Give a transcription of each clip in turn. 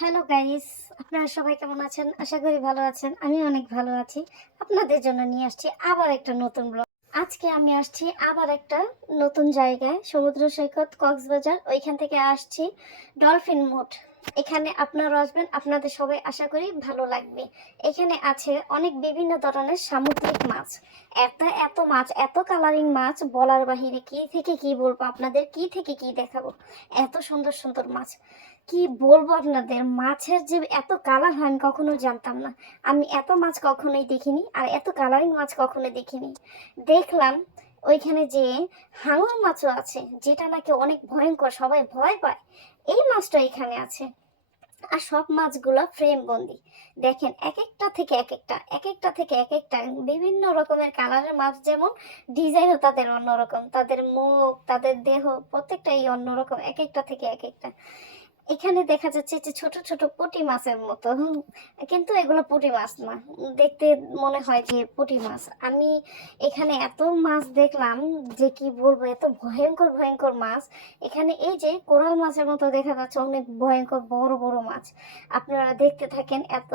Hello guys, আপনারা সবাই কেমন আছেন? আশা করি ভালো আছেন। আমি অনেক ভালো আছি। আপনাদের জন্য নিয়ে আসছি আবার একটা নতুন ব্লগ। আজকে আমি আসছি আবার একটা নতুন জায়গায়, সমুদ্র সৈকত কক্সবাজার। ওইখান থেকে আসছি ডলফিন মোড। এখানে আপনারা আসবেন, আপনাদের সবাই আশা করি ভালো লাগবে। এখানে আছে অনেক বিভিন্ন ধরনের সামুদ্রিক মাছ। এত এত মাছ, এত কালারিং মাছ বলার বাহিরে। কি থেকে কি বলবো আপনাদের, কি থেকে কি দেখাবো। এত সুন্দর সুন্দর মাছ, কি বলবো আপনাদের। মাছের যে এত কালার হয় আমি কখনো জানতাম না। আমি এত মাছ কখনোই দেখিনি, আর এত কালারিং মাছ কখনো দেখিনি। দেখলাম ওইখানে যে হাঙর মাছও আছে, যেটা নাকি অনেক ভয়ঙ্কর, সবাই ভয় পায়। এই মাছটা এখানে আছে। আর সব মাছগুলো ফ্রেম বন্দি। দেখেন, এক একটা থেকে এক একটা, এক একটা থেকে এক একটা বিভিন্ন রকমের কালারের মাছ, যেমন ডিজাইনও তাদের অন্যরকম, তাদের মুখ, তাদের দেহ প্রত্যেকটাই অন্যরকম, এক একটা থেকে এক একটা। এখানে দেখা যাচ্ছে যে ছোট ছোট পুঁটি মাছের মতো, কিন্তু এগুলো পুঁটি মাছ না। দেখতে মনে হয় যে পুঁটি মাছ। আমি এখানে এত মাছ দেখলাম যে কি বলবো, এত ভয়ঙ্কর ভয়ঙ্কর মাছ। এখানে এই যে কোরাল মাছের মতো দেখা যাচ্ছে অনেক ভয়ঙ্কর বড় বড় মাছ। আপনারা দেখতে থাকেন এত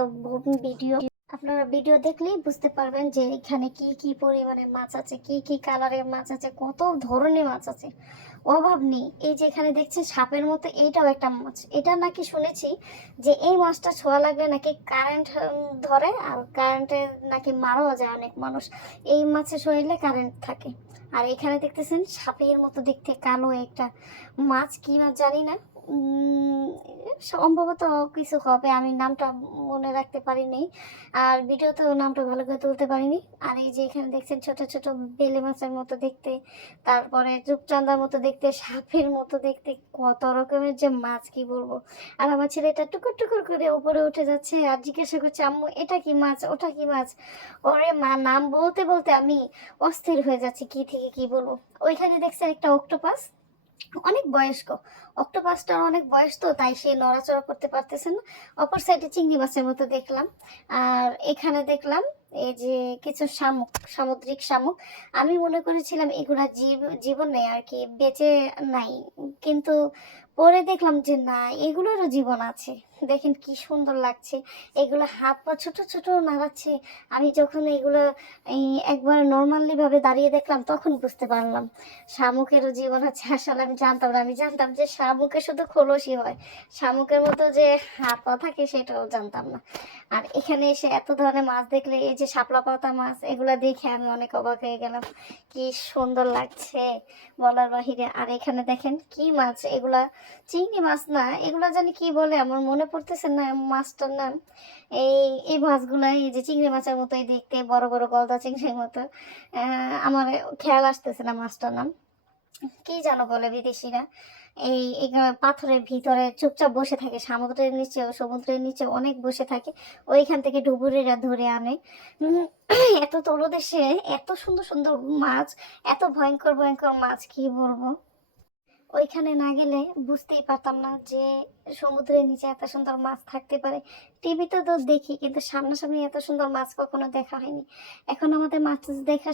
ভিডিও। আপনারা ভিডিও দেখলেই বুঝতে পারবেন যে এখানে কি কি পরিমাণে মাছ আছে, কি কি কালারের মাছ আছে, কত ধরনের মাছ আছে, অভাব নেই। এই যে এখানে দেখছেন সাপের মতো, এইটাও একটা মাছ। এটা নাকি শুনেছি যে এই মাছটা ছোঁয়া লাগলে নাকি কারেন্ট ধরে, আর কারেন্টে নাকি মারাও যায় অনেক মানুষ। এই মাছের শরীরে কারেন্ট থাকে। আর এখানে দেখতেছেন সাপের মতো দেখতে কালো একটা মাছ, কি মাছ জানি না। সম্ভবত কিছু হবে, আমি নামটা মনে রাখতে পারিনি, আর ভিডিওতেও নামটা ভালো করে তুলতে পারিনি। আর এই যে এখানে দেখছেন ছোট ছোট বেলে মাছের মতো দেখতে, তারপরে রূপচাঁদার মতো দেখতে, সাপের মতো দেখতে, কত রকমের যে মাছ কি বলবো। আর আমার ছেলেটা টুকুর টুকুর করে উপরে উঠে যাচ্ছে আর জিজ্ঞাসা করছে, আম্মু এটা কি মাছ, ওটা কি মাছ। ওরে মা, নাম বলতে বলতে আমি অস্থির হয়ে যাচ্ছি, কি থেকে কি বলবো। ওইখানে দেখছেন একটা অক্টোপাস, অনেক বয়স্ক। অক্টোপাসটার অনেক বয়স, তো তাই সে নড়াচড়া করতে পারতেছে না। অপর সাইডে চিংড়ি মাছের মতো দেখলাম। আর এখানে দেখলাম এই যে কিছু শামুক, সামুদ্রিক শামুক। আমি মনে করেছিলাম এগুলা জীবনে আর কি বেঁচে নাই, কিন্তু পরে দেখলাম যে না, এগুলোরও জীবন আছে। দেখেন কি সুন্দর লাগছে। এগুলো হাত পা ছোট ছোট নাড়াচ্ছে। আমি যখন এগুলো এই একবার নর্মালি ভাবে দাঁড়িয়ে দেখলাম, তখন বুঝতে পারলাম শামুকেরও জীবন আছে। আসলে আমি জানতাম না, আমি জানতাম যে শামুকের শুধু খোলসই হয়, শামুকের মতো যে হাত পা থাকে সেটাও জানতাম না। আর এখানে এসে এত ধরনের মাছ দেখলে, এই যে শাপলা পাতা মাছ, এগুলা দেখে আমি অনেক অবাক হয়ে গেলাম। কি সুন্দর লাগছে বলার বাহিরে। আর এখানে দেখেন কি মাছ, এগুলা চিংড়ি মাছ না, এগুলা জানি কি বলে, আমার মনে পড়তেছে না মাছটার নাম। এই এই মাছগুলা এই যে চিংড়ি মাছের মতোই দেখতে, বড় বড় গলদা চিংড়ির মতো। আমার খেয়াল আসতেছে না মাছটার নাম, কি জানো বলে বিদেশিরা। এই পাথরের ভিতরে চুপচাপ বসে থাকে, সমুদ্রের নিচে, সমুদ্রের নিচে অনেক বসে থাকে। ওইখান থেকে ডুবুরিরা ধরে আনে। উম, এত তলদেশে এত সুন্দর সুন্দর মাছ, এত ভয়ঙ্কর ভয়ঙ্কর মাছ, কি বলবো। ওইখানে না গেলে বুঝতেই পারতাম না যে সমুদ্রের নিচে এত সুন্দর মাছ থাকতে পারে। টিভিতে তো দেখি, কিন্তু সামনাসামনি এত সুন্দর মাছ কখনো দেখা হয়নি। এখন আমাদের মাছ দেখা